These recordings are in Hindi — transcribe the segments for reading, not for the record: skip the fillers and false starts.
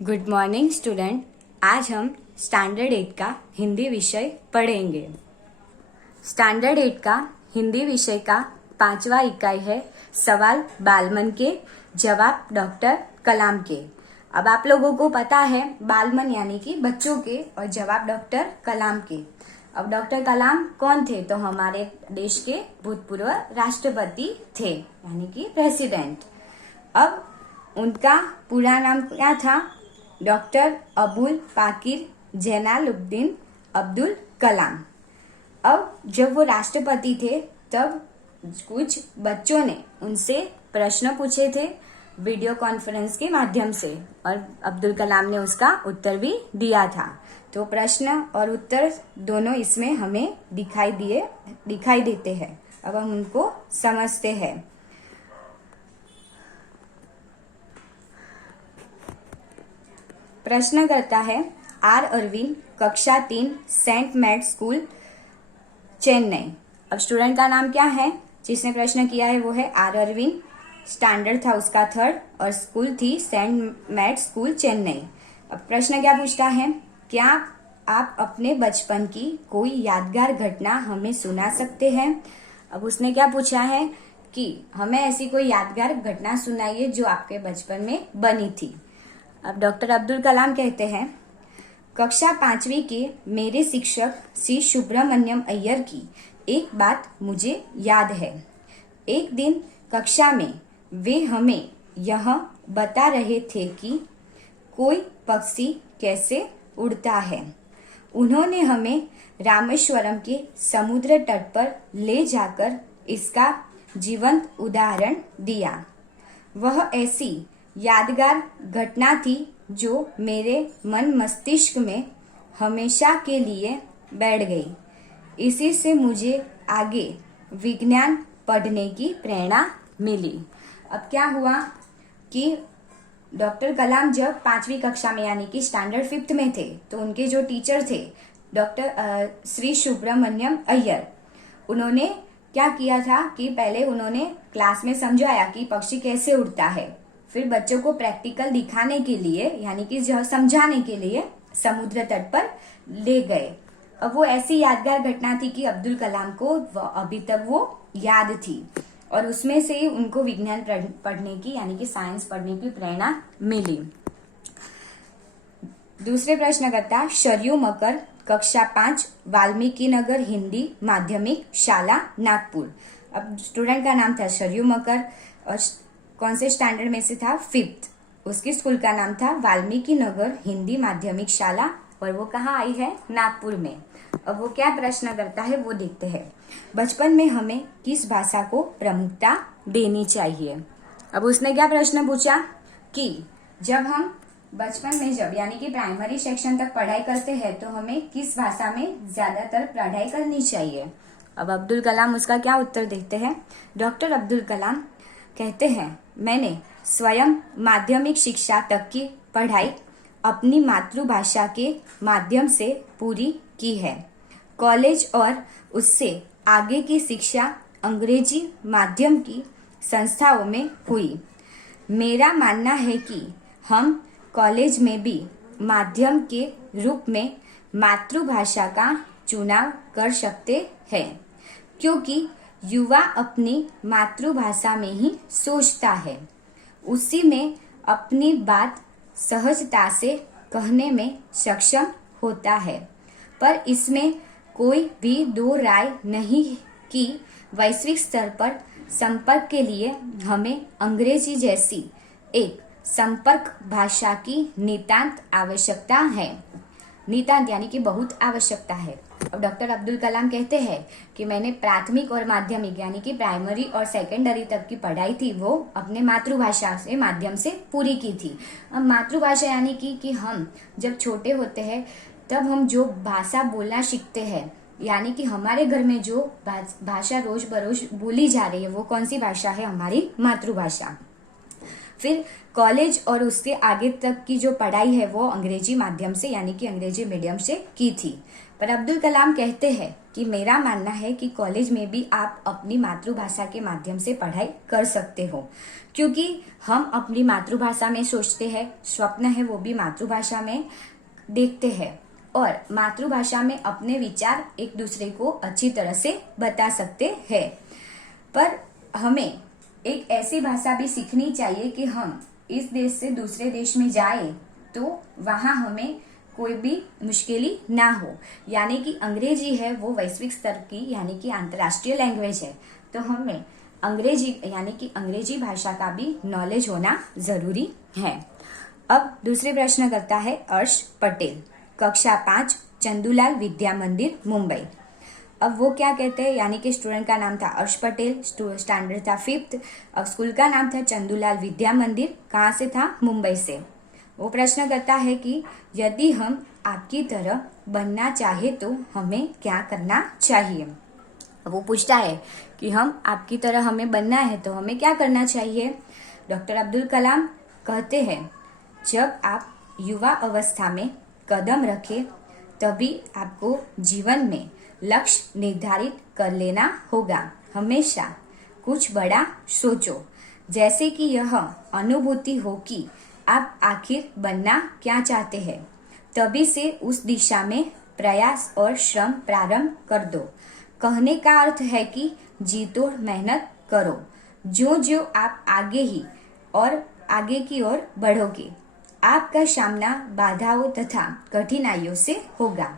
Good morning student. आज हम स्टैंडर्ड 8 का हिंदी विषय पढ़ेंगे। स्टैंडर्ड 8 का हिंदी विषय का 5वां इकाई है सवाल बालमन के जवाब डॉक्टर कलाम के। अब आप लोगों को पता है बालमन यानी कि बच्चों के और जवाब डॉक्टर कलाम के। अब डॉक्टर कलाम कौन थे? तो हमारे देश के भूतपूर्व राष्ट्रपति थे यानी कि प्रेसिडेंट। अब उनका पूरा नाम क्या था? डॉक्टर अबुल पाकिर जैनालुब्दीन अब्दुल कलाम। अब जब वो राष्ट्रपति थे तब कुछ बच्चों ने उनसे प्रश्न पूछे थे वीडियो कॉन्फ्रेंस के माध्यम से और अब्दुल कलाम ने उसका उत्तर भी दिया था। तो प्रश्न और उत्तर दोनों इसमें हमें दिखाई देते हैं। अब हम उनको समझते हैं। प्रश्न करता है आर अरविंद कक्षा 3 सेंट मैट स्कूल चेन्नई। अब स्टूडेंट का नाम क्या है जिसने प्रश्न किया है? वो है आर अरविंद। स्टैंडर्ड था उसका 3rd और स्कूल थी सेंट मैट स्कूल चेन्नई। अब प्रश्न क्या पूछता है? क्या आप अपने बचपन की कोई यादगार घटना हमें सुना सकते हैं? अब उसने क्या पूछा है कि हमें ऐसी कोई यादगार घटना सुनाइए जो आपके बचपन में बनी थी। अब डॉक्टर अब्दुल कलाम कहते हैं कक्षा 5वीं के मेरे शिक्षक श्री सुब्रमण्यम अय्यर की एक बात मुझे याद है। एक दिन कक्षा में वे हमें यह बता रहे थे कि कोई पक्षी कैसे उड़ता है। उन्होंने हमें रामेश्वरम के समुद्र तट पर ले जाकर इसका जीवंत उदाहरण दिया। वह ऐसी यादगार घटना थी जो मेरे मन मस्तिष्क में हमेशा के लिए बैठ गई। इसी से मुझे आगे विज्ञान पढ़ने की प्रेरणा मिली। अब क्या हुआ कि डॉक्टर कलाम जब 5वीं कक्षा में यानी कि स्टैंडर्ड 5th में थे तो उनके जो टीचर थे डॉक्टर श्री सुब्रमण्यम अय्यर, उन्होंने क्या किया था कि पहले उन्होंने क्लास में समझाया कि पक्षी कैसे उड़ता है। फिर बच्चों को प्रैक्टिकल दिखाने के लिए यानी कि जो समझाने के लिए समुद्र तट पर ले गए। अब वो ऐसी यादगार घटना थी कि अब्दुल कलाम को अभी तक वो याद थी और उसमें से ही उनको विज्ञान पढ़ने की यानी कि साइंस पढ़ने की प्रेरणा मिली। दूसरे प्रश्नकर्ता शरयू मकर कक्षा 5 वाल्मीकि नगर हिंदी माध्यमिक शाला नागपुर। अब स्टूडेंट का नाम था शरयू मकर और कौन से स्टैंडर्ड में से था? 5th। उसकी स्कूल का नाम था वाल्मीकि नगर हिंदी माध्यमिक शाला और वो कहाँ आई है? नागपुर में। अब वो क्या प्रश्न करता है वो देखते हैं। बचपन में हमें किस भाषा को प्रमुखता देनी चाहिए? अब उसने क्या प्रश्न पूछा कि जब हम बचपन में यानी कि प्राइमरी सेक्शन तक पढ़ाई करते हैं तो हमें किस भाषा में ज्यादातर पढ़ाई करनी चाहिए। अब अब्दुल कलाम उसका क्या उत्तर देते हैं? डॉक्टर अब्दुल कलाम कहते हैं मैंने स्वयं माध्यमिक शिक्षा तक की पढ़ाई अपनी मातृभाषा के माध्यम से पूरी की है। कॉलेज और उससे आगे की शिक्षा अंग्रेजी माध्यम की संस्थाओं में हुई। मेरा मानना है कि हम कॉलेज में भी माध्यम के रूप में मातृभाषा का चुनाव कर सकते हैं क्योंकि युवा अपनी मातृभाषा में ही सोचता है, उसी में अपनी बात सहजता से कहने में सक्षम होता है। पर इसमें कोई भी दो राय नहीं कि वैश्विक स्तर पर संपर्क के लिए हमें अंग्रेजी जैसी एक संपर्क भाषा की नितांत आवश्यकता है। नितांत यानी कि बहुत आवश्यकता है। अब डॉक्टर अब्दुल कलाम कहते हैं कि मैंने प्राथमिक और माध्यमिक यानी कि प्राइमरी और सेकेंडरी तक की पढ़ाई थी वो अपने मातृभाषा से माध्यम से पूरी की थी। अब मातृभाषा यानी कि हम जब छोटे होते हैं तब हम जो भाषा बोलना सीखते हैं यानी कि हमारे घर में जो भाषा रोज बरोज बोली जा रही है वो कौन सी भाषा है? हमारी मातृभाषा। फिर कॉलेज और उससे आगे तक की जो पढ़ाई है वो अंग्रेजी माध्यम से यानी कि अंग्रेजी मीडियम से की थी। पर अब्दुल कलाम कहते हैं कि मेरा मानना है कि कॉलेज में भी आप अपनी मातृभाषा के माध्यम से पढ़ाई कर सकते हो, क्योंकि हम अपनी मातृभाषा में सोचते हैं, स्वप्न है वो भी मातृभाषा में देखते हैं और मातृभाषा में अपने विचार एक दूसरे को अच्छी तरह से बता सकते हैं। पर हमें एक ऐसी भाषा भी सीखनी चाहिए कि हम इस देश से दूसरे देश में जाए तो वहाँ हमें कोई भी मुश्किली ना हो, यानी कि अंग्रेजी है वो वैश्विक स्तर की यानी कि अंतर्राष्ट्रीय लैंग्वेज है, तो हमें अंग्रेजी यानी कि अंग्रेजी भाषा का भी नॉलेज होना जरूरी है। अब दूसरे प्रश्न करता है अर्श पटेल, कक्षा 5, चंदूलाल विद्या मंदिर, मुंबई। अब वो क्या कहते हैं, यानी कि स्टूडेंट का नाम था अर्श पटेल, स्टैंडर्ड था 5th, अब स्कूल का नाम था चंदूलाल विद्या मंदिर, कहाँ से था, मुंबई से। वो प्रश्न करता है कि यदि हम आपकी तरह बनना चाहे तो हमें क्या करना चाहिए। वो पूछता है कि हम आपकी तरह हमें बनना है तो हमें क्या करना चाहिए। डॉक्टर अब्दुल कलाम कहते हैं जब आप युवा अवस्था में कदम रखें तभी आपको जीवन में लक्ष्य निर्धारित कर लेना होगा। हमेशा कुछ बड़ा सोचो, जैसे कि यह अनुभूति हो कि आप आखिर बनना क्या चाहते हैं, तभी से उस दिशा में प्रयास और श्रम प्रारंभ कर दो। कहने का अर्थ है कि जी तोड़ मेहनत करो, जो जो आप आगे की ओर बढ़ोगे आपका सामना बाधाओं तथा कठिनाइयों से होगा।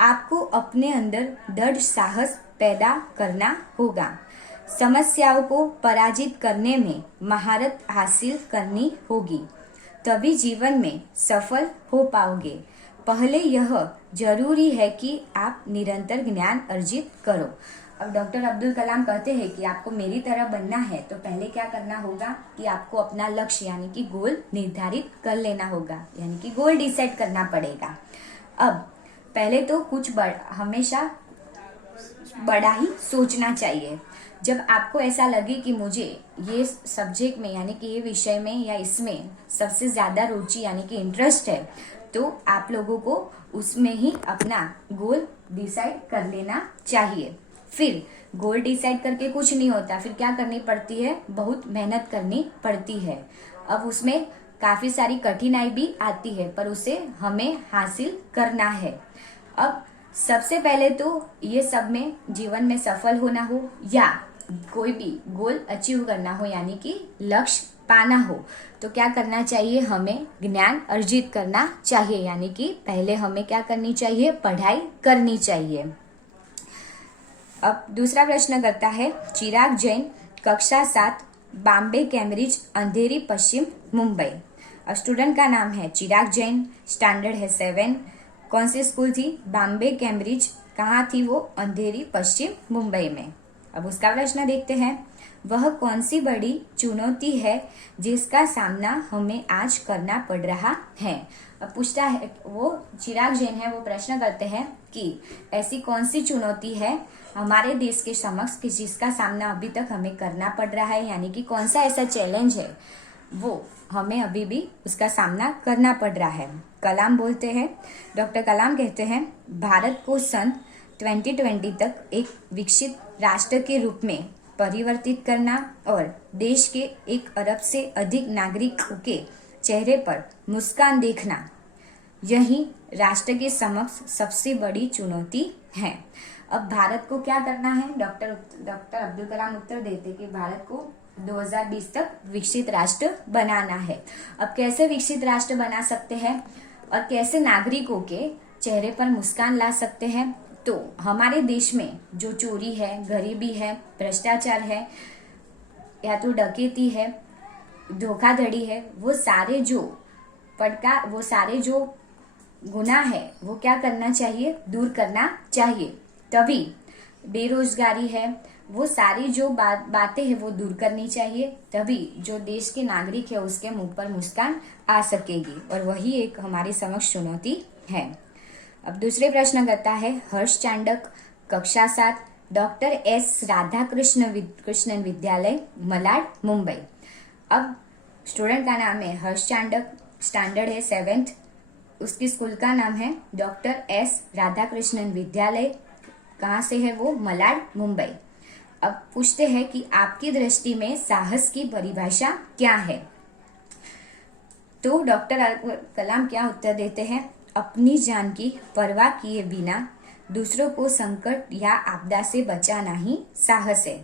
आपको अपने अंदर दृढ़ साहस पैदा करना होगा। समस्याओं को पराजित करने में महारत हासिल करनी होगी, तभी जीवन में सफल हो पाओगे। पहले यह जरूरी है कि आप निरंतर ज्ञान अर्जित करो। अब डॉक्टर अब्दुल कलाम कहते हैं कि आपको मेरी तरह बनना है तो पहले क्या करना होगा कि आपको अपना लक्ष्य यानी कि गोल निर्धारित कर लेना होगा, यानी कि गोल डिसाइड करना पड़ेगा। अब पहले तो हमेशा बड़ा ही सोचना चाहिए। जब आपको ऐसा लगे कि मुझे ये सब्जेक्ट में यानी कि ये विषय में या इसमें सबसे ज्यादा रुचि यानी कि इंटरेस्ट है, तो आप लोगों को उसमें ही अपना गोल डिसाइड कर लेना चाहिए। फिर गोल डिसाइड करके कुछ नहीं होता, फिर क्या करनी पड़ती है, बहुत मेहनत करनी पड़ती है। अब उसमें काफी सारी कठिनाई भी आती है, पर उसे हमें हासिल करना है। अब सबसे पहले तो ये सब में जीवन में सफल होना हो या कोई भी गोल अचीव करना हो यानी कि लक्ष्य पाना हो, तो क्या करना चाहिए, हमें ज्ञान अर्जित करना चाहिए, यानी कि पहले हमें क्या करनी चाहिए, पढ़ाई करनी चाहिए। अब दूसरा प्रश्न करता है चिराग जैन, कक्षा 7, बॉम्बे कैम्ब्रिज, अंधेरी पश्चिम, मुंबई। अब स्टूडेंट का नाम है चिराग जैन, स्टैंडर्ड है 7, कौन सी स्कूल थी, बॉम्बे कैम्ब्रिज, कहाँ थी वो, अंधेरी पश्चिम, मुंबई में। अब उसका प्रश्न देखते हैं, वह कौन सी बड़ी चुनौती है जिसका सामना हमें आज करना पड़ रहा है। अब पूछता है वो चिराग जैन है, वो प्रश्न करते हैं कि ऐसी कौन सी चुनौती है हमारे देश के समक्ष कि जिसका सामना अभी तक हमें करना पड़ रहा है, यानी कि कौन सा ऐसा चैलेंज है वो हमें अभी भी उसका सामना करना पड़ रहा है। कलाम बोलते हैं, डॉक्टर कलाम कहते हैं भारत को सन 2020 तक एक विकसित राष्ट्र के रूप में परिवर्तित करना और देश के 1 अरब से अधिक नागरिकों के चेहरे पर मुस्कान देखना, यही राष्ट्र के समक्ष सबसे बड़ी चुनौती है। अब भारत को क्या करना है, डॉक्टर अब्दुल कलाम उत्तर देते कि भारत को 2020 तक विकसित राष्ट्र बनाना है। अब कैसे विकसित राष्ट्र बना सकते हैं और कैसे नागरिकों के चेहरे पर मुस्कान ला सकते हैं, तो हमारे देश में जो चोरी है, गरीबी है, भ्रष्टाचार है या तो डकैती है, धोखाधड़ी है, वो सारे जो गुनाह है वो क्या करना चाहिए, दूर करना चाहिए। तभी बेरोजगारी है, वो सारी जो बातें हैं वो दूर करनी चाहिए, तभी जो देश के नागरिक है उसके मुंह पर मुस्कान आ सकेगी, और वही एक हमारी समक्ष चुनौती है। अब दूसरे प्रश्न करता है हर्ष चांडक, कक्षा 7, डॉक्टर एस राधाकृष्णन विद्यालय, मलाड, मुंबई। अब स्टूडेंट का नाम है हर्ष चांडक, स्टैंडर्ड है 7th। उसकी स्कूल का नाम है डॉक्टर एस राधाकृष्णन विद्यालय। कहाँ से है वो? मलाड, मुंबई। अब पूछते हैं कि आपकी दृष्टि में साहस की परिभाषा क्या है? तो डॉक्टर कलाम क्या उत्तर देते हैं? अपनी जान की परवाह किए बिना दूसरों को संकट या आपदा से बचाना ही साहस है।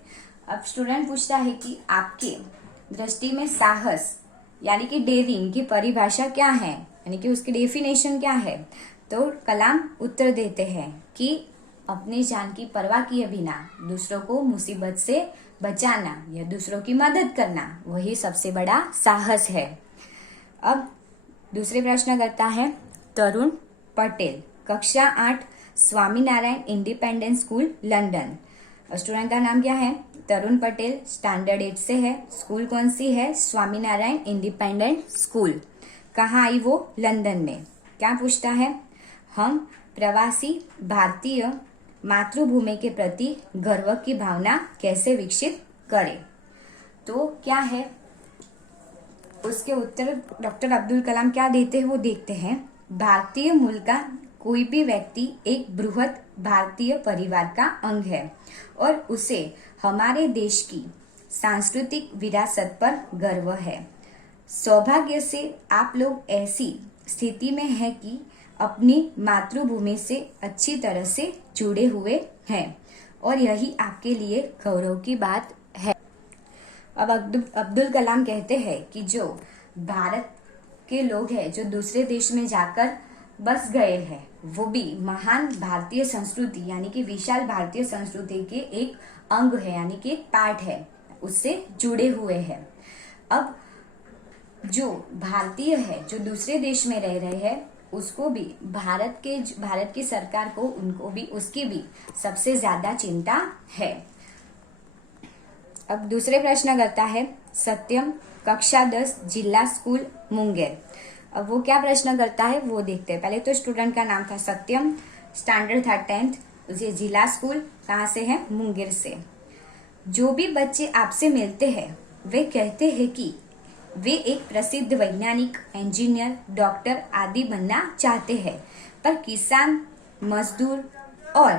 अब स्टूडेंट पूछता है कि आपके दृष्टि में साहस यानी कि डेयरिंग की परिभाषा क्या है, यानी कि उसकी डेफिनेशन क्या है? तो कलाम उत्तर देते हैं कि अपनी जान की परवाह किए बिना दूसरों को मुसीबत से बचाना या दूसरों की मदद करना, वही सबसे बड़ा साहस है। अब दूसरे प्रश्न करता है तरुण पटेल, कक्षा 8, Swaminarayan independent school, London. Student का नाम क्या है? तरुण पटेल, स्टैंडर्ड 8 से है। स्कूल कौन सी है? Swaminarayan independent school. कहाँ आई वो? लंदन में। क्या पूछता है? हम प्रवासी भारतीय मातृभूमि के प्रति गर्व की भावना कैसे विकसित करें? तो क्या है उसके उत्तर डॉक्टर अब्दुल कलाम क्या देते हैं वो देखते हैं। भारतीय मूल का कोई भी व्यक्ति एक बृहत भारतीय परिवार का अंग है और उसे हमारे देश की सांस्कृतिक विरासत पर गर्व है। सौभाग्य से आप लोग ऐसी स्थिति में हैं कि अपनी मातृभूमि से अच्छी तरह से जुड़े हुए हैं और यही आपके लिए गौरव की बात है। अब अब्दुल कलाम कहते हैं कि जो भारत के लोग हैं जो दूसरे देश में जाकर बस गए हैं, वो भी महान भारतीय संस्कृति यानी कि विशाल भारतीय संस्कृति के एक अंग है, यानी कि एक पार्ट है, उससे जुड़े हुए हैं। अब जो भारतीय है जो दूसरे देश में रह रहे हैं, उसको भी भारत की सरकार को, उनको भी, उसकी भी सबसे ज्यादा चिंता है। अब दूसरे प्रश्न करता है सत्यम, कक्षा 10, जिला स्कूल, मुंगेर। अब वो क्या प्रश्न करता है वो देखते हैं। पहले तो स्टूडेंट का नाम था सत्यम, स्टैंडर्ड था 10th, उसे जिला स्कूल कहाँ से है? मुंगेर से। जो भी बच्चे आपसे मिलते हैं वे कहते हैं कि वे एक प्रसिद्ध वैज्ञानिक, इंजीनियर, डॉक्टर आदि बनना चाहते हैं, पर किसान, मजदूर और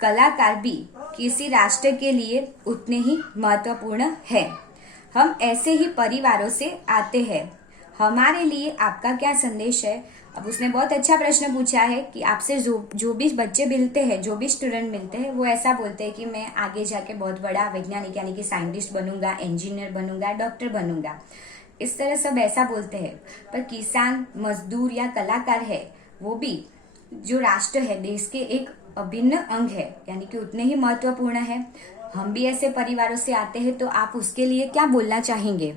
कलाकार भी किसी राष्ट्र के लिए उतने ही महत्वपूर्ण है। हम ऐसे ही परिवारों से आते हैं। हमारे लिए आपका क्या संदेश है? अब उसने बहुत अच्छा प्रश्न पूछा है कि आपसे जो भी बच्चे मिलते हैं, जो भी स्टूडेंट मिलते हैं, वो ऐसा बोलते हैं कि मैं आगे जाके बहुत बड़ा वैज्ञानिक यानी कि साइंटिस्ट बनूंगा, इंजीनियर बनूंगा, डॉक्टर बनूंगा, इस तरह सब ऐसा बोलते हैं। पर किसान, मजदूर या कलाकार है, वो भी जो राष्ट्र है, देश के एक अभिन्न अंग है, यानी कि उतने ही महत्वपूर्ण है। हम भी ऐसे परिवारों से आते हैं, तो आप उसके लिए क्या बोलना चाहेंगे?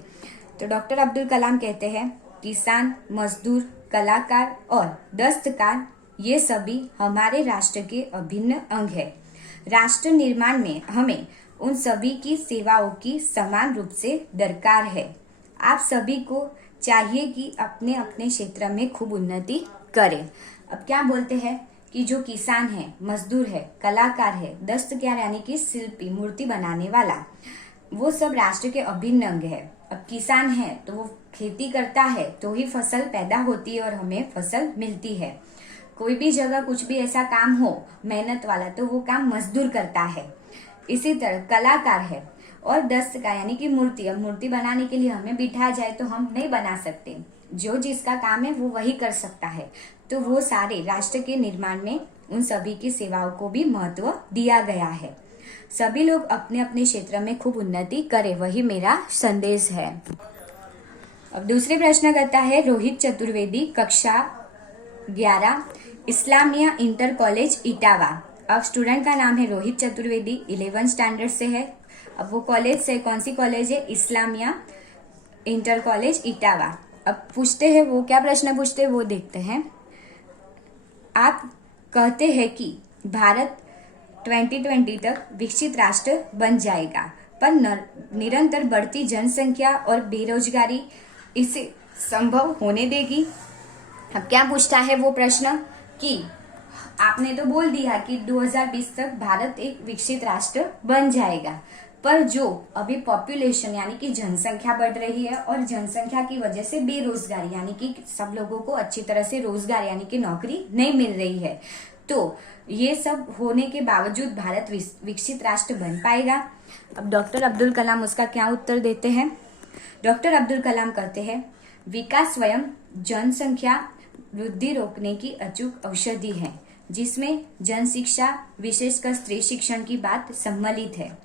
तो डॉक्टर अब्दुल कलाम कहते हैं किसान, मजदूर, कलाकार और दस्तकार ये सभी हमारे राष्ट्र के अभिन्न अंग है। राष्ट्र निर्माण में हमें उन सभी की सेवाओं की समान रूप से दरकार है। आप सभी को चाहिए कि अपने अपने क्षेत्र में खूब उन्नति करें। अब क्या बोलते हैं कि जो किसान है, मजदूर है, कलाकार है, दस्तकार यानी कि शिल्पी, मूर्ति बनाने वाला, वो सब राष्ट्र के अभिन्न अंग है। अब किसान है तो वो खेती करता है तो ही फसल पैदा होती है और हमें फसल मिलती है। कोई भी जगह कुछ भी ऐसा काम हो मेहनत वाला, तो वो काम मजदूर करता है। इसी तरह कलाकार है और दस्तकार यानी कि मूर्ति, अब मूर्ति बनाने के लिए हमें बिठा जाए तो हम नहीं बना सकते, जो जिसका काम है वो वही कर सकता है। तो वो सारे राष्ट्र के निर्माण में उन सभी की सेवाओं को भी महत्व दिया गया है। सभी लोग अपने अपने क्षेत्र में खूब उन्नति करें, वही मेरा संदेश है। अब दूसरे प्रश्न करता है रोहित चतुर्वेदी, कक्षा 11, इस्लामिया इंटर कॉलेज, इटावा। अब स्टूडेंट का नाम है रोहित चतुर्वेदी, 11th स्टैंडर्ड से है। अब वो कॉलेज से कौन सी कॉलेज है? Islamia inter college, Etawah. अब पूछते हैं वो क्या प्रश्न पूछते हैं वो देखते हैं। आप कहते हैं कि भारत 2020 तक विकसित राष्ट्र बन जाएगा, पर निरंतर बढ़ती जनसंख्या और बेरोजगारी इसे संभव होने देगी। अब क्या पूछता है वो प्रश्न कि आपने तो बोल दिया कि 2020 तक भारत एक विकसित राष्ट्र बन जाएगा, पर जो अभी पॉपुलेशन यानी कि जनसंख्या बढ़ रही है और जनसंख्या की वजह से बेरोजगारी यानी कि सब लोगों को अच्छी तरह से रोजगार यानी कि नौकरी नहीं मिल रही है, तो ये सब होने के बावजूद भारत विकसित राष्ट्र बन पाएगा। अब डॉक्टर अब्दुल कलाम उसका क्या उत्तर देते हैं। डॉक्टर अब्दुल कलाम कहते हैं, विकास स्वयं जनसंख्या वृद्धि रोकने की अचूक औषधि है, जिसमें जन शिक्षा विशेषकर स्त्री शिक्षण की बात सम्मिलित है।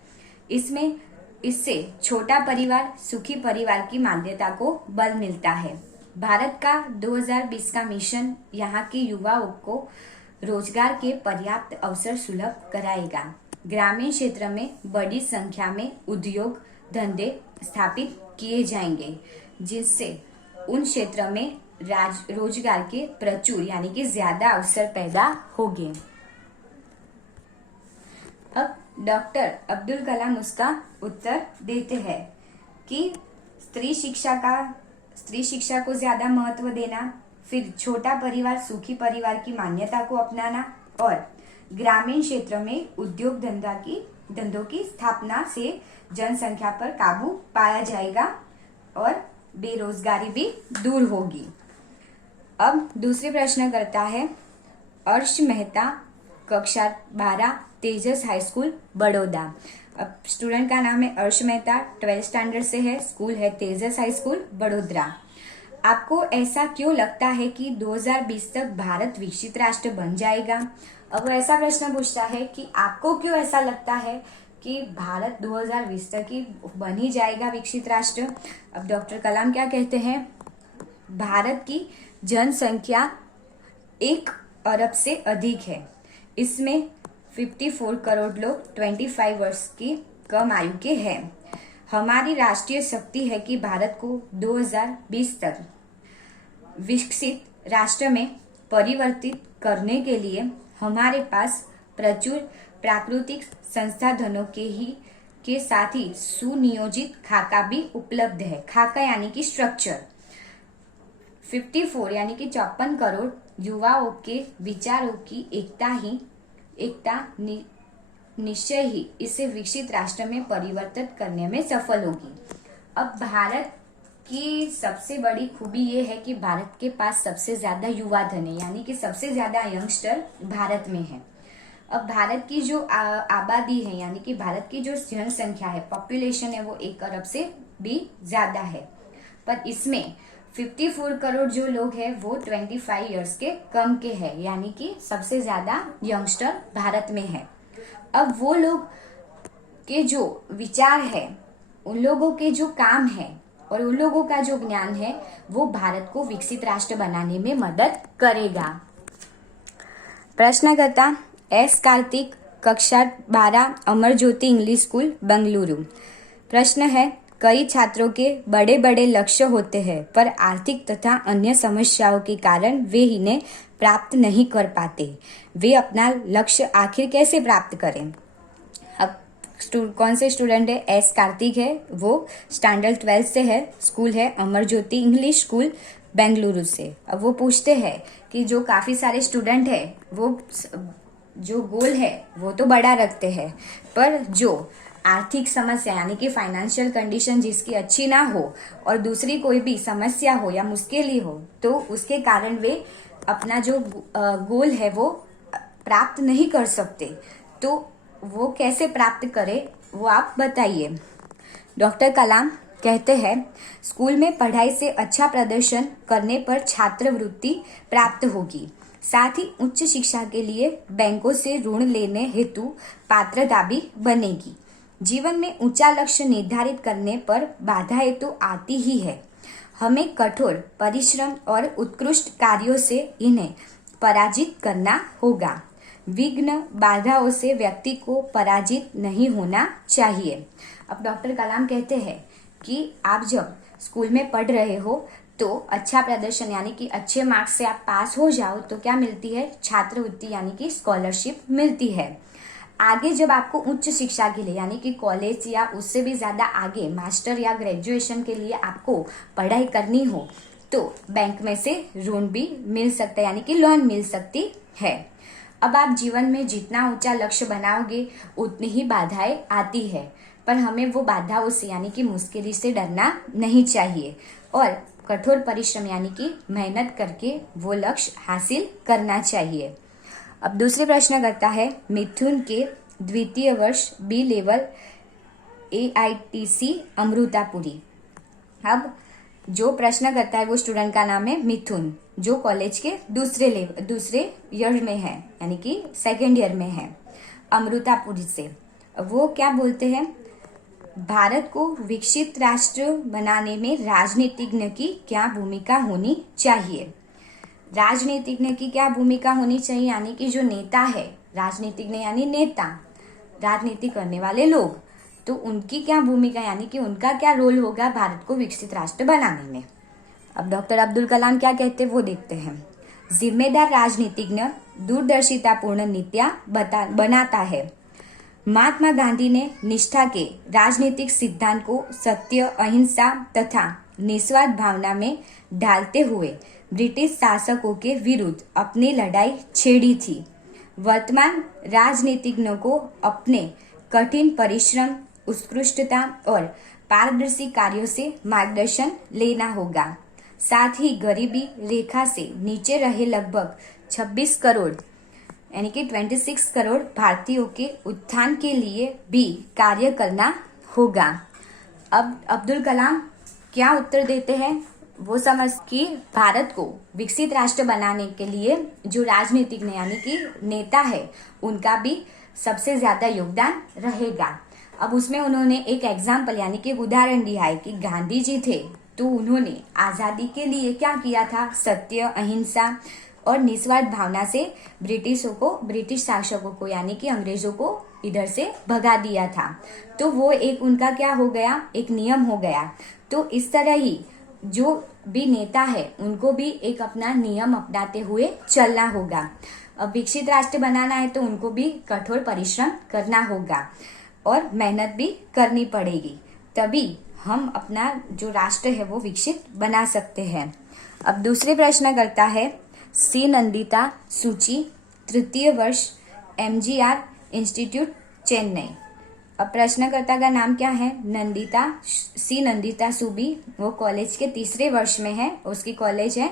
इससे छोटा परिवार सुखी परिवार की मान्यता को बल मिलता है। भारत का 2020 का मिशन यहाँ के युवाओं को रोजगार के पर्याप्त अवसर सुलभ कराएगा। ग्रामीण क्षेत्र में बड़ी संख्या में उद्योग धंधे स्थापित किए जाएंगे, जिससे उन क्षेत्र में रोजगार के प्रचुर यानी कि ज्यादा अवसर पैदा होंगे। अब डॉक्टर अब्दुल कलाम उसका उत्तर देते हैं कि स्त्री शिक्षा को ज्यादा महत्व देना, फिर छोटा परिवार सुखी परिवार की मान्यता को अपनाना और ग्रामीण क्षेत्र में उद्योग धंधों की स्थापना से जनसंख्या पर काबू पाया जाएगा और बेरोजगारी भी दूर होगी। अब दूसरे प्रश्न करता है अर्श मेहता, कक्षा 12, तेजस हाई स्कूल बड़ौदा। अब स्टूडेंट का नाम है अर्श मेहता, 12th स्टैंडर्ड से है, स्कूल है तेजस हाई स्कूल बड़ोदरा। आपको ऐसा क्यों लगता है कि 2020 तक भारत विकसित राष्ट्र बन जाएगा। अब वो ऐसा प्रश्न पूछता है कि आपको क्यों ऐसा लगता है कि भारत 2020 तक ही बन ही जाएगा विकसित राष्ट्र। अब डॉक्टर कलाम क्या कहते हैं, भारत की जनसंख्या 1 अरब से अधिक है। इसमें 54 करोड़ लोग 25 वर्ष की कम आयु के हैं। हमारी राष्ट्रीय शक्ति है कि भारत को 2020 तक विकसित राष्ट्र में परिवर्तित करने के लिए हमारे पास प्रचुर प्राकृतिक संसाधनों के साथ ही सुनियोजित खाका भी उपलब्ध है। खाका यानी कि स्ट्रक्चर। 54 यानी कि 54 करोड़ युवाओं के विचारों की एकता निश्चय ही इसे विकसित राष्ट्र में परिवर्तित करने में सफल होगी। अब भारत की सबसे बड़ी खूबी ये है कि भारत के पास सबसे ज्यादा युवा धन है, यानी कि सबसे ज्यादा यंगस्टर भारत में है। अब भारत की जो आबादी है यानी कि भारत की जो जनसंख्या है, पॉपुलेशन है, वो 1 अरब से भी ज्यादा है, पर इसमें 54 करोड़ जो लोग हैं वो 25 इयर्स के कम के हैं, यानी कि सबसे ज्यादा यंगस्टर भारत में है। अब वो लोग के जो विचार है, उन लोगों के जो काम है और उन लोगों का जो ज्ञान है वो भारत को विकसित राष्ट्र बनाने में मदद करेगा। प्रश्नकर्ता एस कार्तिक, कक्षा 12, अमर ज्योति इंग्लिश स्कूल बेंगलुरु। प्रश्न है, कई छात्रों के बड़े बड़े लक्ष्य होते हैं पर आर्थिक तथा अन्य समस्याओं के कारण वे इन्हें प्राप्त नहीं कर पाते। वे अपना लक्ष्य आखिर कैसे प्राप्त करें। अब कौन से स्टूडेंट है, एस कार्तिक है, वो स्टैंडर्ड 12 से है, स्कूल है अमर ज्योति इंग्लिश स्कूल बेंगलुरु से। अब वो पूछते हैं कि जो काफी सारे स्टूडेंट है वो जो गोल है वो तो बड़ा रखते हैं, पर जो आर्थिक समस्या यानी कि फाइनेंशियल कंडीशन जिसकी अच्छी ना हो और दूसरी कोई भी समस्या हो या मुश्किल हो, तो उसके कारण वे अपना जो गोल है वो प्राप्त नहीं कर सकते। तो वो कैसे प्राप्त करें वो आप बताइए। डॉक्टर कलाम कहते हैं, स्कूल में पढ़ाई से अच्छा प्रदर्शन करने पर छात्रवृत्ति प्राप्त होगी, साथ ही उच्च शिक्षा के लिए बैंकों से ऋण लेने हेतु पात्रता भी बनेगी। जीवन में ऊंचा लक्ष्य निर्धारित करने पर बाधाएं तो आती ही है। हमें कठोर परिश्रम और उत्कृष्ट कार्यों से इन्हें पराजित करना होगा। विघ्न बाधाओं से व्यक्ति को पराजित नहीं होना चाहिए। अब डॉक्टर कलाम कहते हैं कि आप जब स्कूल में पढ़ रहे हो तो अच्छा प्रदर्शन यानी कि अच्छे मार्क्स से आप पास हो जाओ तो क्या मिलती है, छात्रवृत्ति यानी कि स्कॉलरशिप मिलती है। आगे जब आपको उच्च शिक्षा के लिए यानी कि कॉलेज या उससे भी ज्यादा आगे मास्टर या ग्रेजुएशन के लिए आपको पढ़ाई करनी हो तो बैंक में से ऋण भी मिल सकता है यानी कि लोन मिल सकती है। अब आप जीवन में जितना ऊंचा लक्ष्य बनाओगे उतनी ही बाधाएं आती है, पर हमें वो बाधाओं से यानी कि मुश्किल से डरना नहीं चाहिए और कठोर परिश्रम यानी कि मेहनत करके वो लक्ष्य हासिल करना चाहिए। अब दूसरे प्रश्न करता है मिथुन के द्वितीय वर्ष बी लेवल AITC अमृतापुरी। अब जो प्रश्न करता है वो स्टूडेंट का नाम है मिथुन, जो कॉलेज के दूसरे ईयर में है यानी कि सेकेंड ईयर में है, अमृतापुरी से। वो क्या बोलते हैं, भारत को विकसित राष्ट्र बनाने में राजनीतिज्ञ की क्या भूमिका होनी चाहिए। राजनीतिज्ञ की क्या भूमिका होनी चाहिए यानी कि जो नेता है, राजनीतिज्ञ यानी नेता, राजनीति करने वाले लोग, तो उनकी क्या भूमिका यानी कि उनका क्या रोल होगा भारत को विकसित राष्ट्र बनाने में। अब डॉक्टर अब्दुल कलाम क्या कहते हैं वो देखते हैं। जिम्मेदार राजनीतिज्ञ दूरदर्शितापूर्ण नीतियां बनाता है। महात्मा गांधी ने निष्ठा के राजनीतिक सिद्धांत को सत्य, अहिंसा तथा निस्वार्थ भावना में ढालते हुए ब्रिटिश शासकों के विरुद्ध अपनी लड़ाई छेड़ी थी। वर्तमान राजनीतिज्ञों को अपने कठिन परिश्रम, उत्कृष्टता और पारदर्शी कार्यों से मार्गदर्शन लेना होगा। साथ ही गरीबी रेखा से नीचे रहे लगभग 26 करोड़ यानी कि 26 करोड़ भारतीयों के उत्थान के लिए भी कार्य करना होगा। अब अब्दुल कलाम क्या उत्तर देते हैं वो समझ कि भारत को विकसित राष्ट्र बनाने के लिए जो राजनीतिज्ञ यानी कि नेता है उनका भी सबसे ज्यादा योगदान रहेगा। अब उसमें उन्होंने एक एग्जाम्पल यानी कि उदाहरण दिया है कि गांधी जी थे तो उन्होंने आजादी के लिए क्या किया था, सत्य, अहिंसा और निस्वार्थ भावना से ब्रिटिश शासकों को यानी कि अंग्रेजों को इधर से भगा दिया था। तो वो एक उनका क्या हो गया, एक नियम हो गया। तो इस तरह ही जो भी नेता है उनको भी एक अपना नियम अपनाते हुए चलना होगा। अब विकसित राष्ट्र बनाना है तो उनको भी कठोर परिश्रम करना होगा और मेहनत भी करनी पड़ेगी, तभी हम अपना जो राष्ट्र है वो विकसित बना सकते हैं। अब दूसरे प्रश्न करता है सी नंदिता सूची, तृतीय वर्ष, MGR इंस्टीट्यूट, चेन्नई। अब प्रश्नकर्ता का नाम क्या है, सी नंदिता सुबी। वो कॉलेज के तीसरे वर्ष में है, उसकी कॉलेज है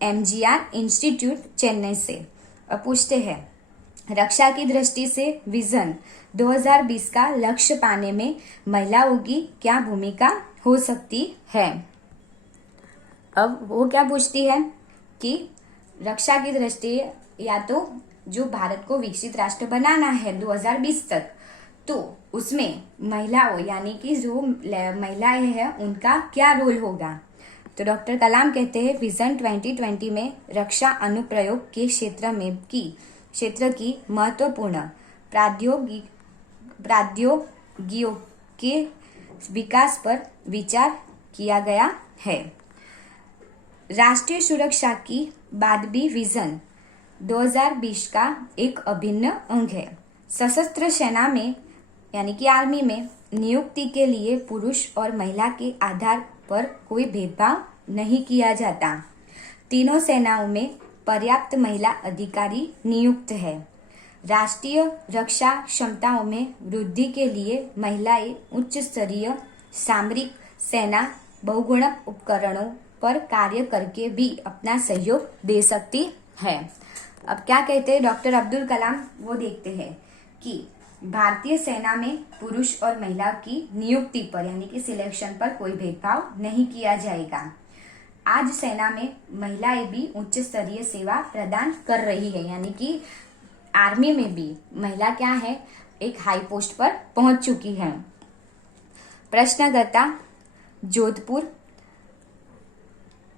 MGR इंस्टीट्यूट, चेन्नई से। अब पूछते हैं रक्षा की दृष्टि से विजन 2020 का लक्ष्य पाने में महिलाओं की क्या भूमिका हो सकती है। अब वो क्या पूछती है कि रक्षा की दृष्टि या तो जो भारत को विकसित राष्ट्र बनाना है 2020 तक, तो उसमें महिलाओं यानी कि जो महिलाएं हैं उनका क्या रोल होगा। तो डॉक्टर कलाम कहते हैं विजन 2020 में रक्षा अनुप्रयोग के क्षेत्र की महत्वपूर्ण प्रौद्योगिकियों के विकास पर विचार किया गया है। राष्ट्रीय सुरक्षा की बाद भी विजन 2020 का एक अभिन्न अंग है। सशस्त्र सेना में यानी कि आर्मी में नियुक्ति के लिए पुरुष और महिला के आधार पर कोई भेदभाव नहीं किया जाता। तीनों सेनाओं में पर्याप्त महिला अधिकारी नियुक्त है। राष्ट्रीय रक्षा क्षमताओं में वृद्धि के लिए महिलाएं उच्च स्तरीय सामरिक सेना बहुगुणक उपकरणों पर कार्य करके भी अपना सहयोग दे सकती है। अब क्या कहते हैं डॉक्टर अब्दुल कलाम, वो देखते हैं कि भारतीय सेना में पुरुष और महिला की नियुक्ति पर यानी कि सिलेक्शन पर कोई भेदभाव नहीं किया जाएगा। आज सेना में महिलाएं भी उच्च स्तरीय सेवा प्रदान कर रही है, यानी कि आर्मी में भी महिला क्या है, एक हाई पोस्ट पर पहुंच चुकी है। प्रश्नकर्ता जोधपुर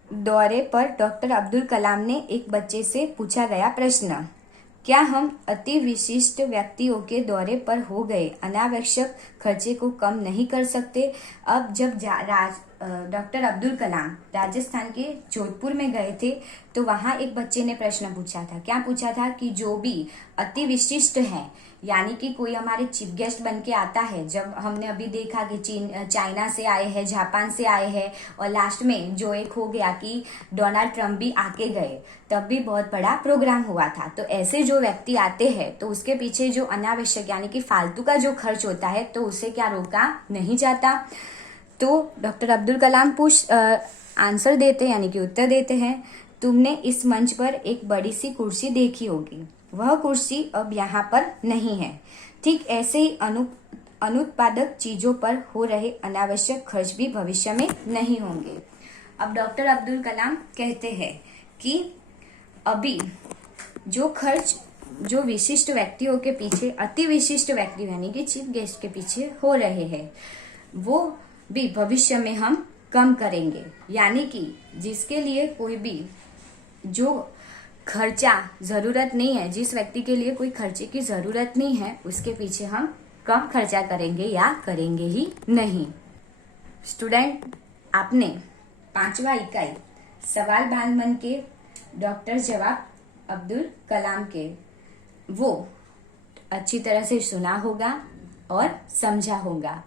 दौरे पर डॉक्टर अब्दुल कलाम ने एक बच्चे से पूछा गया प्रश्न, क्या हम अति विशिष्ट व्यक्तियों के दौरे पर हो गए अनावश्यक खर्चे को कम नहीं कर सकते। अब जब डॉक्टर अब्दुल कलाम राजस्थान के जोधपुर में गए थे, तो वहाँ एक बच्चे ने प्रश्न पूछा था। क्या पूछा था कि जो भी अति विशिष्ट है, यानी कि कोई हमारे चीफ गेस्ट बन के आता है, जब हमने अभी देखा कि चाइना से आए हैं, जापान से आए हैं, और लास्ट में जो एक हो गया कि डोनाल्ड ट्रंप भी आके गए, तब भी बहुत बड़ा प्रोग्राम हुआ था। तो ऐसे जो व्यक्ति आते हैं तो उसके पीछे जो अनावश्यक यानी कि फालतू का जो खर्च होता है, तो उसे क्या रोका नहीं जाता। तो डॉक्टर अब्दुल कलाम आंसर देते यानी कि उत्तर देते हैं, तुमने इस मंच पर एक बड़ी सी कुर्सी देखी होगी, वह कुर्सी अब यहाँ पर नहीं है। ठीक ऐसे ही अनुत्पादक चीजों पर हो रहे अनावश्यक खर्च भी भविष्य में नहीं होंगे। अब डॉक्टर अब्दुल कलाम कहते हैं कि अभी जो खर्च जो विशिष्ट व्यक्तियों के पीछे, अति विशिष्ट व्यक्ति यानी कि चीफ गेस्ट के पीछे हो रहे हैं, वो भी भविष्य में हम कम करेंगे। यानी कि जिसके लिए कोई भी जो खर्चा जरूरत नहीं है, जिस व्यक्ति के लिए कोई खर्चे की जरूरत नहीं है, उसके पीछे हम कम खर्चा करेंगे या करेंगे ही नहीं। स्टूडेंट, आपने 5वां इकाई सवाल बांध मन के डॉक्टर जवाब अब्दुल कलाम के वो अच्छी तरह से सुना होगा और समझा होगा।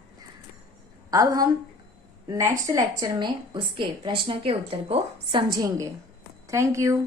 अब हम नेक्स्ट लेक्चर में उसके प्रश्न के उत्तर को समझेंगे। Thank you.